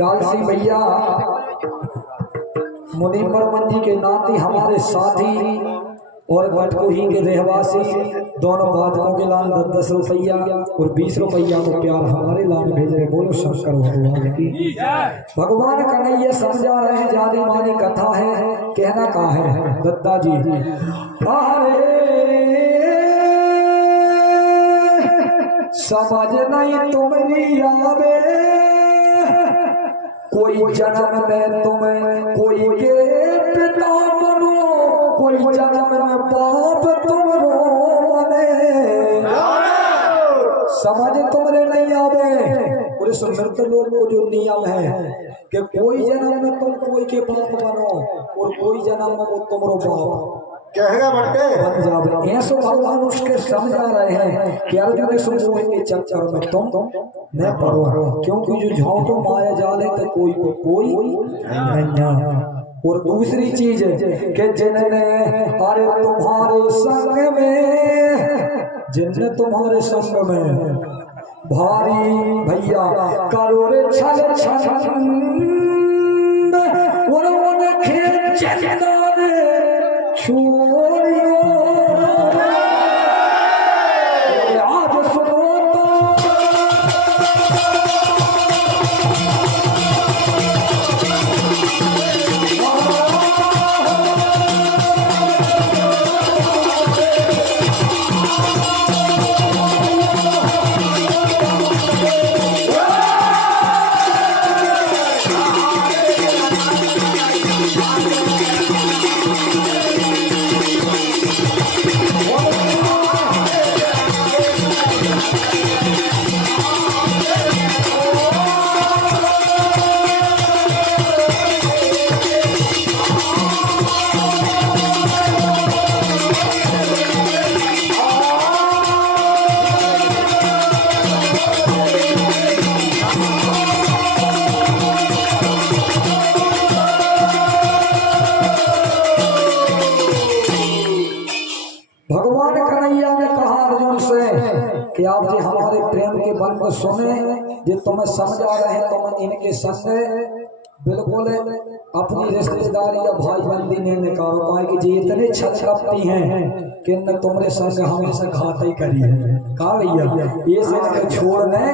डालसी भैया मुनीमर मंडी के नाती हमारे साथी और गटकोही के रहवासी दोनों बादकों के लाल 10 रुपया और 20 रुपया को प्यार हमारे लाल भेज रहे। बोलो शंकर भगवान की। भगवान कन्हैया समझा रहे हैं जानी मानी कथा है, कहना कहा है दत्ता जी। समझ नहीं तुम्हारी आवे कोई जन्म में तुम्हें कोई के पिता बनो, कोई जन्म में बाप तुम रो बने। समझ तुम्हारे नहीं आवे। और इस मृत लोग को जो नियम है कि कोई जन्म में तुम कोई के बाप बनो और कोई जन्म में वो तुमरो बाप कहेगा बट्टे बन जावे। ऐसे भगवान उसके समझा रहे हैं कि अर्जुन समूह के चक्कर में तुम न पड़ो, क्योंकि जो झाँटो माया जाले तो कोई को कोई नहीं। और दूसरी चीज कि जिनने अरे तुम्हारे संग में, जिनने तुम्हारे संग में भारी भैया करो रे छल छल और उनके चंदन छोड़ियो। आज सुनो तो कि आप जी हमारे प्रेम के बंद सुने, ये तुम्हें समझा रहे हैं तुम इनके संग बिल्कुल अपनी रिश्तेदारी या भाई बंदी ने निकालो, पाए कि जी इतने छल कपटी हैं कि न तुम्हारे संग हमेशा घात ही करी है। कहा भैया ये से छोड़ने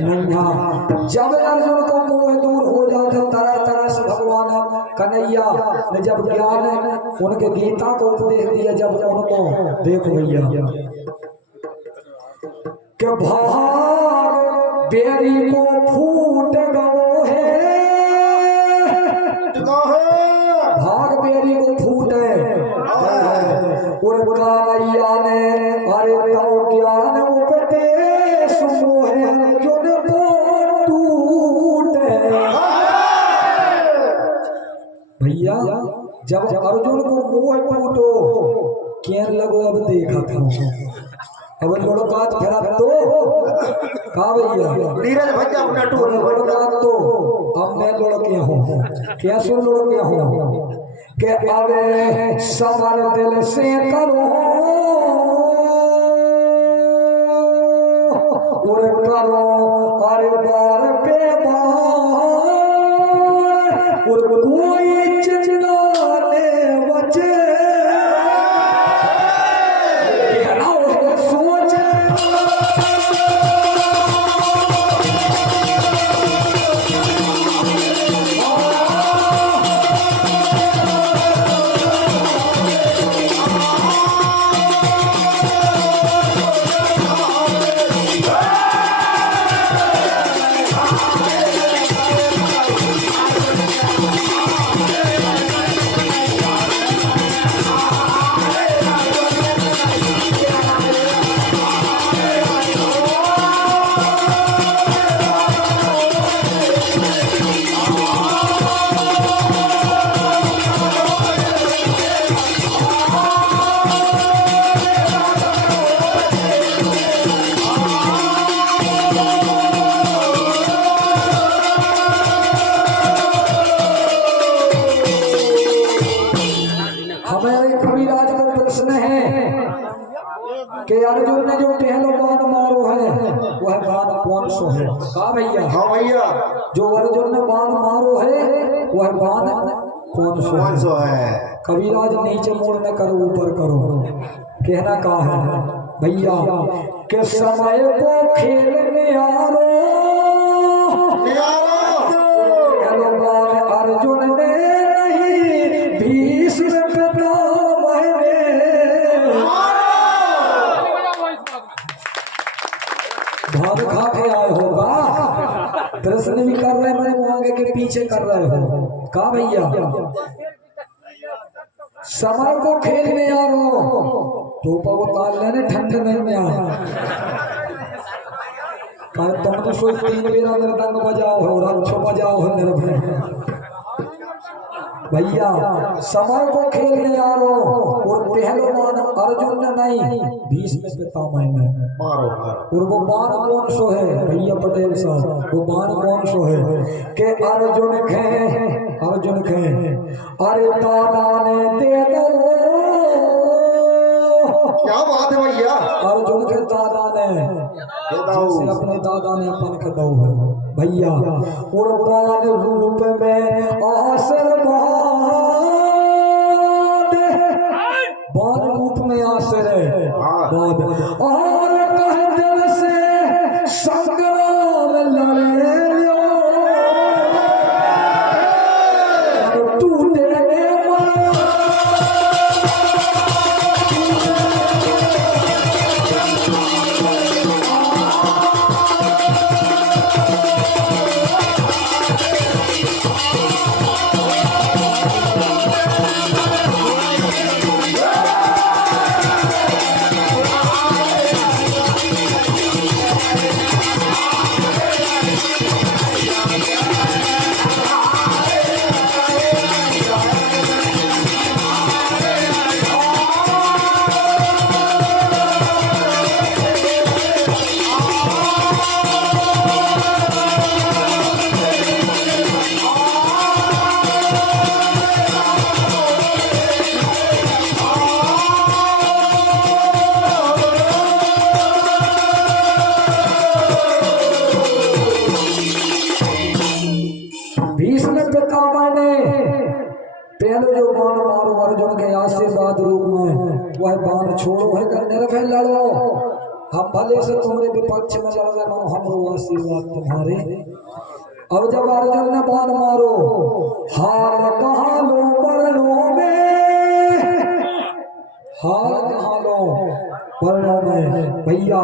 नहीं। जब अर्जुन को मोह दूर हो जाता तरह तरह से भगवान कन्हैया ने जब ज्ञान उनके गीता को उपदेश दिया, जब उनको देखो भैया के भाग बेरी को फूट गो है, भाग बेरी को फूटे और कन्हैया ने अरे तव ज्ञान उपदेश मोहे अर्जुन को टूटे। भैया जब अर्जुन को मोह टूटो क्या लगो अब देखा था अब लोड़ो बात फिरा तो कहा भैया नीरज भैया अपना टूर लोड़ो बात तो अब मैं लोड़ो क्या हूँ क्या सुन लोड़ो क्या हूँ के अरे सबर दिल से करो और करो अरे बार पे बार और कोई चिल्लाने बचे सो है। हाँ भैया, हाँ भैया, जो अर्जुन ने बाण मारो है वह बाण कौन सो कौन सो है? कबीराज नीचे मोड़ न करो ऊपर करो, कहना कहा है भैया के समय को खेलने आरो अर्जुन ने नहीं भीष्म पितामह ने भाग खा के आए होगा, प्रश्न भी कर रहे हैं आगे के पीछे कर रहे हो। कहा भैया समय को खेलने आ रो तो वो ताल लेने ठंड में तुम तो सोच 3 बेरा मृदंग बजाओ हो, रक्षो बजाओ हो निर्भय भैया। समय को खेलने आ रो और पहलवान अर्जुन ने नहीं भीष्म पितामह ने मारो। और वो बाण कौन सो है भैया पटेल साहब, वो बाण कौन सो है के अर्जुन खे अरे दादा ने दे दो। क्या बात है भैया? अर्जुन के दादा ने जैसे अपने दादा ने अपन के दो है भैया। और बाण रूप में आशीर्वाद, बाण रूप में आशीर्वाद और कह दिल से संग्राम लड़े लो तू देने पहले जो बाण मारो अर्जुन के आशीर्वाद रूप में वह बाण छोड़ो है कर निर्भय लड़ो, हम भले से तुम्हारे विपक्ष में लड़ रहे हो, हम आशीर्वाद तुम्हारे। अब जब अर्जुन ने बाण मारो हाल कहा लो वर्णों में, हाल कहा लो वर्णों में भैया।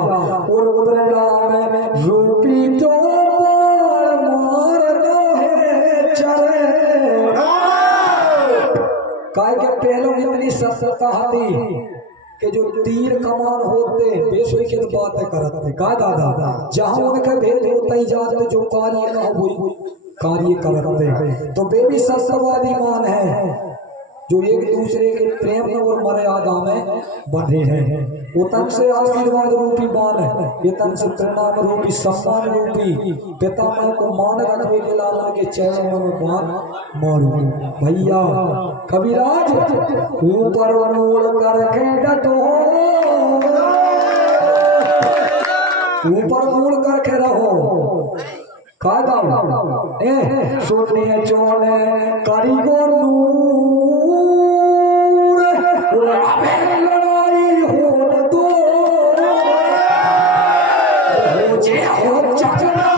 और उद्रेला में रूपी जो बाण मार दो है चरे काय के पहले इतनी सफलता थी कि जो तीर कमान होते बेसुई की बात करते का दादा जहां उनके भेद होते ही जाते जो कार्य न हो कार्य करते। तो वे भी सत्यवादी मान है जो एक दूसरे के प्रेम और मर्यादा में बंधे हैं। वो तन से आशीर्वाद रूपी बाण है, ये तन से परिणाम रूपी सम्मान रूपी पितामह को मान रखने के लाल के चरणों में बाण मारो भैया। कविराज ऊपर मोड़ करके डटो, ऊपर मोड़ करके रहो कादा सोने चोने कारीगर लड़ाई हो दो हो चचना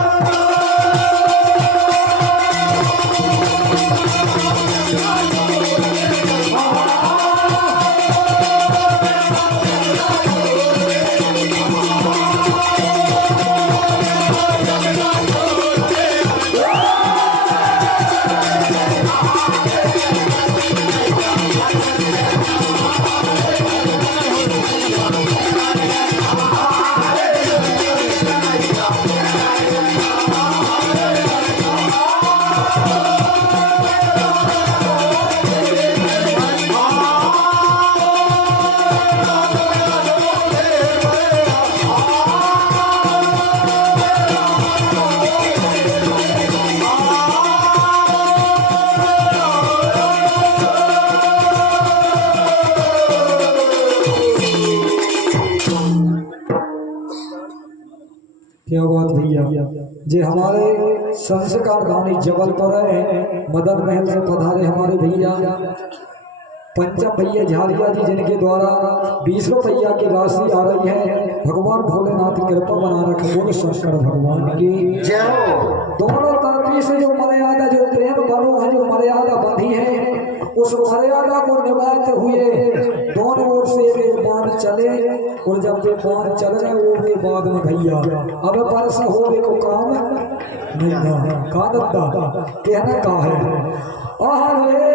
जे हमारे संस्कार दानी जबलपुर है मदन महल से पधारे हमारे भैया पंचम भैया झालिया जी, जिनके द्वारा 20 रुपया की राशि आ रही है। भगवान भोलेनाथ की कृपा बना रखे, बोले शंकर भगवान की जय हो। दोनों तरफी से जो मर्यादा, जो प्रेम बनो है, जो मर्यादा बंधी है, उस मर्यादा को निभाते हुए दोनों ओर से एक बाण चले। और जब वे बाण चल गए वो के बाद में भैया अब बरस हो को काम नहीं था, का दत्ता कहने का है। अरे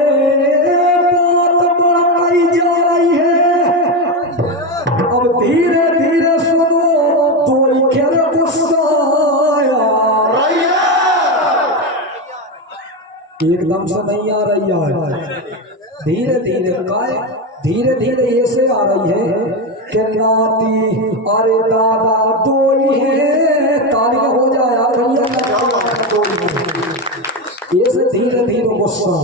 बात बढ़ाई जा रही है, अब धीरे धीरे सुनो तो खेल एकदम से नहीं आ रही है, धीरे धीरे काय धीरे धीरे ऐसे आ रही है कि नाती अरे दादा दो है, तालियां हो जाए ऐसे धीरे धीरे गुस्सा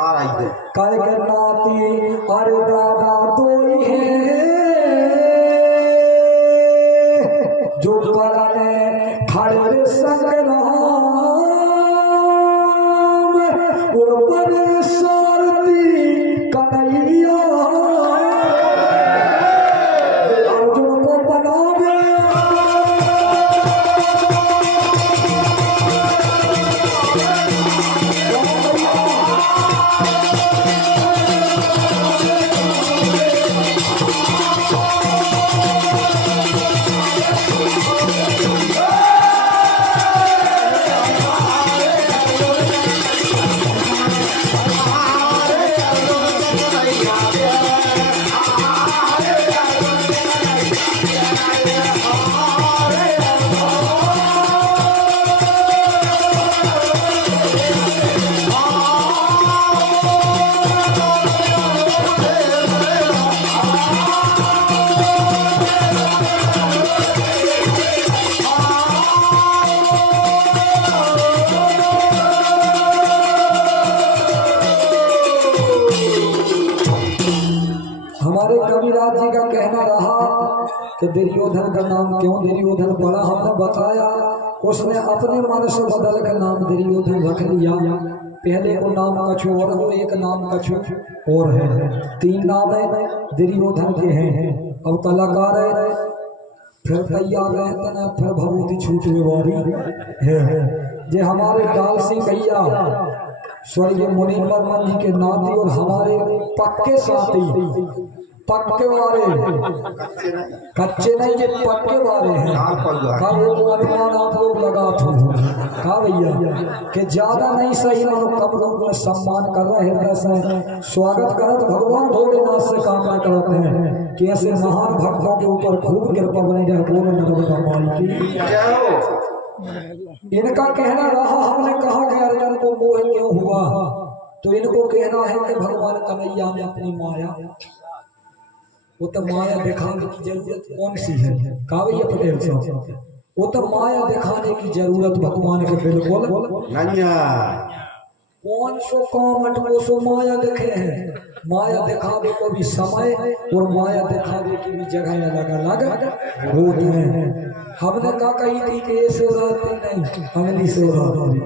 आ रही है। काय के नाती अरे दादा दो है, जो कराने खड़े संग रहा कि दुर्योधन का नाम क्यों दुर्योधन पड़ा, हमने बताया उसने अपने मन से बदल कर नाम दुर्योधन रख लिया। पहले को नाम कछु और हो, एक नाम कछु और है, 3 नाम है दुर्योधन के हैं। अब कलाकार है फिर तैयार रहते ना, फिर भभूति छूटने वाली है। जे हमारे डाल सिंह भैया स्वर्गीय मुनीन्द्र वर्मन जी के नाती और हमारे पक्के साथी, पक्के वाले कच्चे नहीं ये पक्के वाले हैं। का वो अनुमान आप लोग लगा था भैया कि ज्यादा नहीं सही मानो कम लोग में सम्मान कर रहे हैं, ऐसे स्वागत करत भगवान भोलेनाथ से कामना करते हैं कि ऐसे महान भक्तों के ऊपर खूब कृपा बनी रहे। बोलो नर्मदा माई की। इनका कहना रहा, हमने कहा कि अर्जुन को मोह क्यों हुआ, तो इनको कहना है कि भगवान कन्हैया में अपनी माया, वो तो माया दिखाने की जरूरत कौन सी है, का भैया पटेल साहब, वो तो माया दिखाने की जरूरत भगवान के बिल्कुल नहीं है। कौन सो काम अटको सो माया दिखे हैं, माया दिखावे को भी समय और माया दिखावे की भी जगह अलग अलग होती है। हमने कहा कही थी कि ये शिवरात्रि नहीं, अगली शिवरात्रि,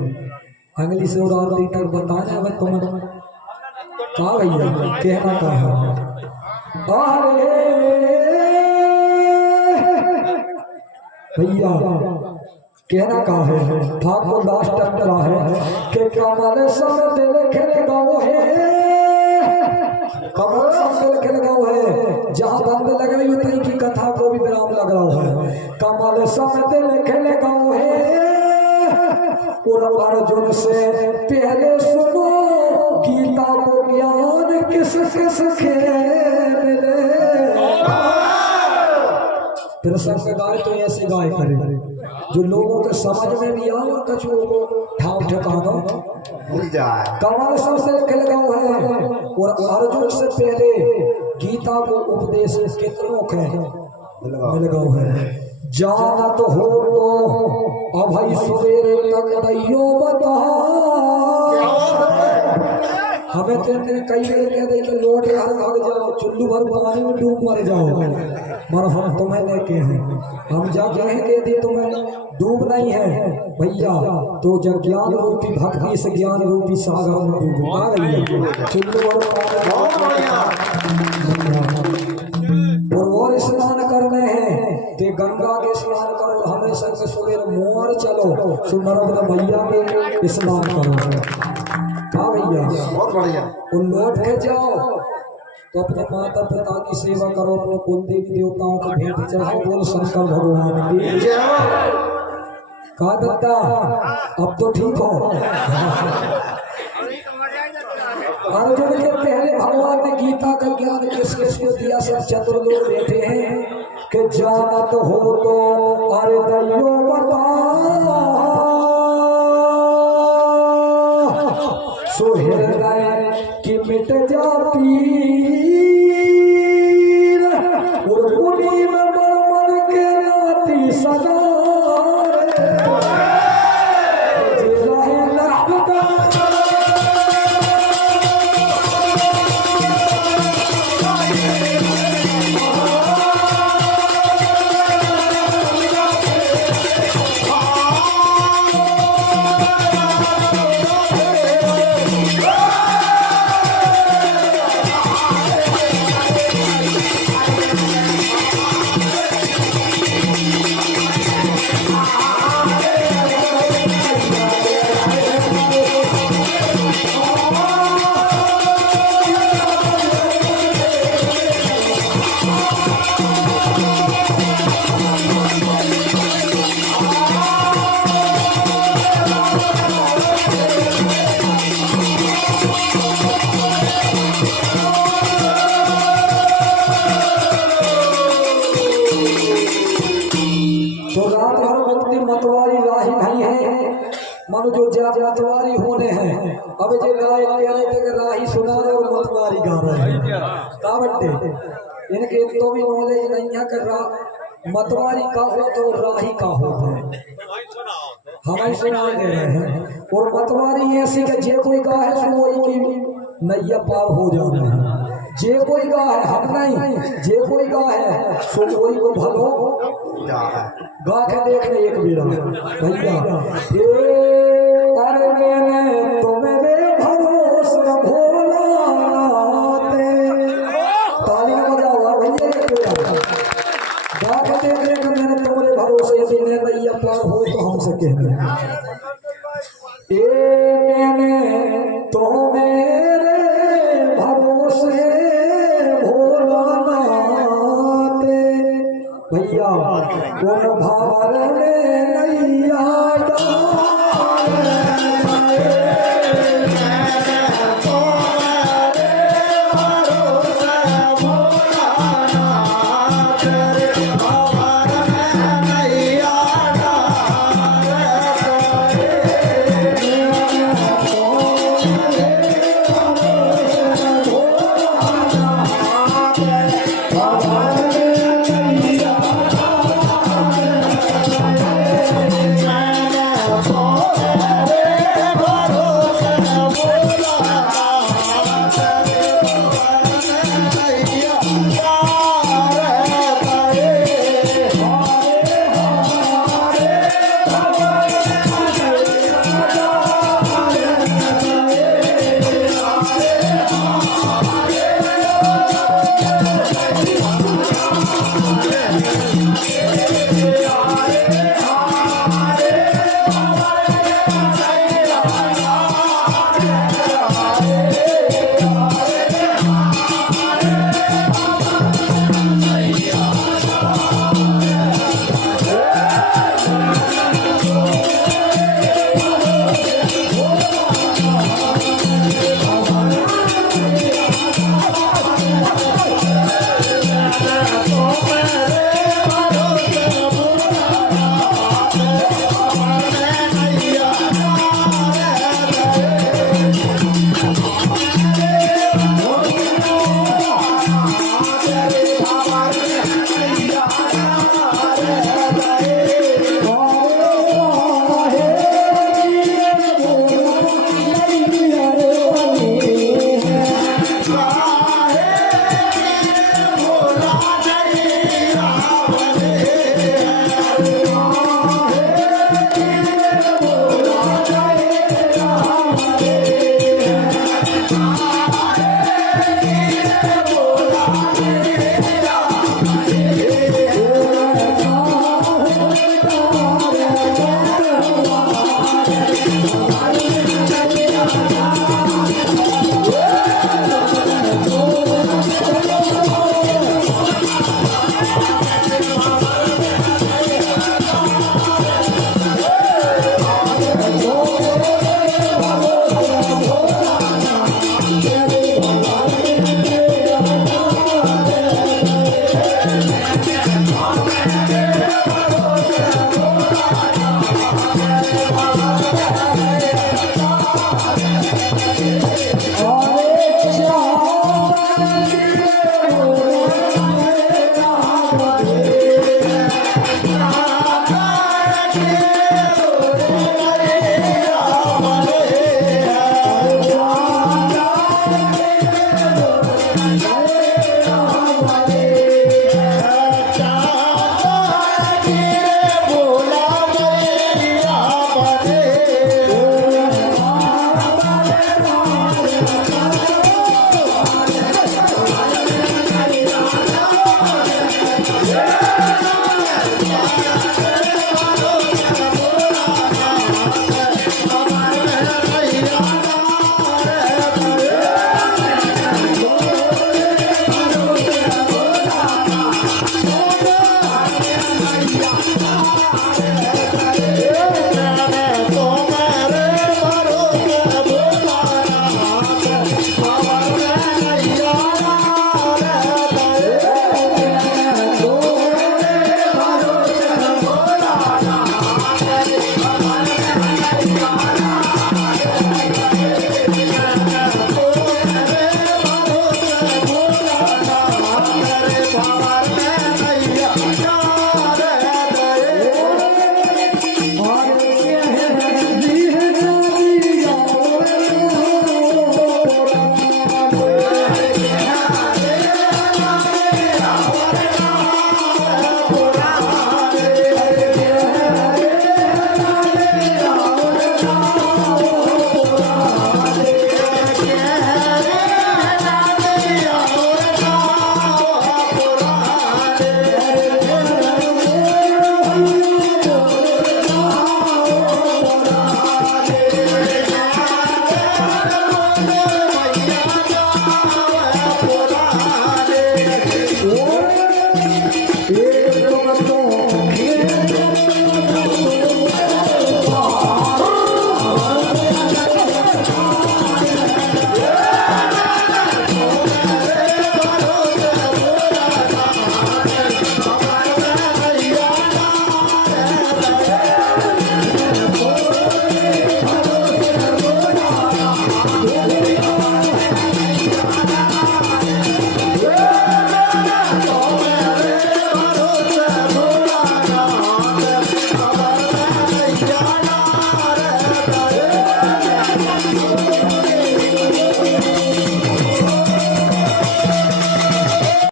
अगली शिवरात्रि तक बताना है तुम्हें, का भैया कहना का है। भैया कहना का है, ठाकुर दास टंकरा है कि कमल सब दिल खिल गाँव है, कमल सब दिल खिल गाँव है, जहाँ बंद लग रही उतनी की कथा को भी विराम लग रहा है। कमल सब दिल खिल गाँव है, और अर्जुन से पहले सुनो गीता को ज्ञान किस किस खेले। फिर संग गाय तो ऐसे गाय करे जो लोगों के समझ में भी आए और कछुओं को ठाव ठिकाना भूल जाए। कमल सबसे खिल गाँव है, और अर्जुन से पहले गीता को उपदेश कितनों के मिल गाँव है। जानत हो तो अभय सवेरे तक दैयो बता, हमें तो इनने कई बार कह दे कि लौट यार भाग जाओ, चुल्लू भर पानी में डूब मर जाओ, मगर हम तुम्हें लेके हैं। हम जाके हैं कह दी तुम्हें डूब नहीं है भैया, तो जब ज्ञान रूपी भक्ति से ज्ञान रूपी सागर में डूबो। आ गई चुल्लू भर और स्नान करने हैं ते गंगा के स्नान करो, हमें संग सुबह मोर चलो सुनरबन मैया के स्नान करो। हाँ भैया बहुत बढ़िया। और लौट के जाओ तो अपने माता पिता की सेवा करो, अपने कुल देवी देवताओं को भेंट चढ़ाओ। बोल शंकर भगवान की कहा दत्ता अब तो ठीक हो। अर्जुन के पहले भगवान ने गीता का ज्ञान किस किस को दिया? सब चतुर लोग बैठे हैं कि जानत हो तो अरे दैयो बता सो हृदय की मिट जाती और पुनी में बरमन के नाती सदा मतवारी राही नहीं है मानो जो जब मतवारी होने हैं। अब जो गाय कह रहे थे कि राही सुना रहे और मतवारी गा रहे हैं, कावटे इनके तो भी नॉलेज नहीं है कर रहा मतवारी का हो तो राही का होता है। हमें सुना दे रहे हैं और मतवारी ऐसी कि जे कोई गा है सो वही की नैया पार हो जाना है। जे कोई गा है हम नहीं, जे कोई गा है सो कोई को भलो गा के देख ले एक बेरा भैया। अरे मैंने तो मेरे भरोसे भोला ताली में बजाओ भैया एक बेरा गा के देख ले कि मैंने तुम्हारे भरोसे यदि नैया पार हो तो हमसे कहना मैंने तो मेरे भरोसे भैया कौन भार में नैया